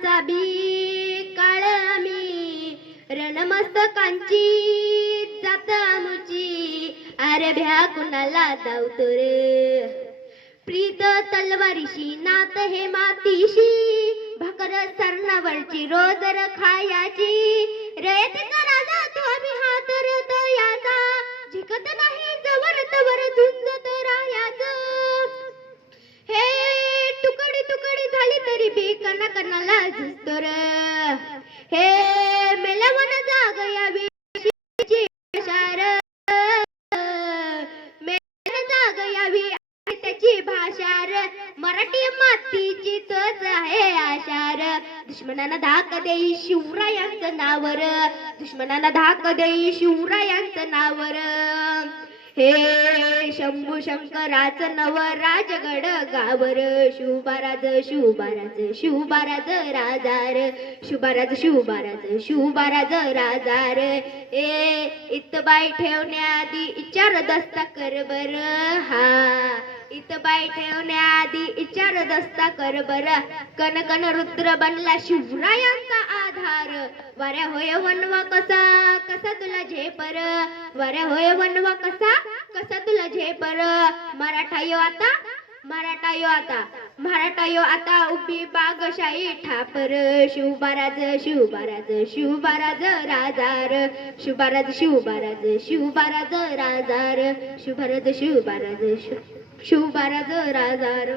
रानाचा बी काळ आम्ही रणमस्तकांची जात आमुची आरभ्या कुणाला धावतो रे प्रीत तलवारीशी नात हे मातीशी भाकर सरणावरची रोजर खायाची रयतेचा राजा तो आम्ही हात याचा झिकत नाही जवर तवर झुंजत राहायचं हे तुकडी तुकडी झाली तरी बी कणा कणाला झुजतो र हे मेलवन जाग यावी शार मेलवन जाग यावी त्याची भाषा र मराठी मातीची तोच आहे आशार दुश्मनांना धाक देई शिवरायांचं नावर दुश्मनांना धाक देई शिवरायांचं नावर हे शंभू शंकराचं नव राजगड गावर शिवबाराज शिवबाराज शिवबाराज राजार शिवबाराज शिवबाराज शिवबाराज राजार इतबाई ठेवण्याआधी विचार दस्ता कर बर हा इतबाई ठेवण्याआधी विचार दस्ता कर बर कन कन रुद्र बनला शिवरायांचा आधार वाऱ्या होय वनवा कसा कसा तुला झेपर वाऱ्या होय वनवा कसा कसा तुला झेपर मराठा यो आता मराठा यो आता मराठा यो आता उभी बागशाही ठापर शिवबाराज शिवबाराज शिवबाराज राजार शिवबाराज शिवबाराज शिवबाराज राजार शिवबाराज शिवबाराज शिवबाराज राजार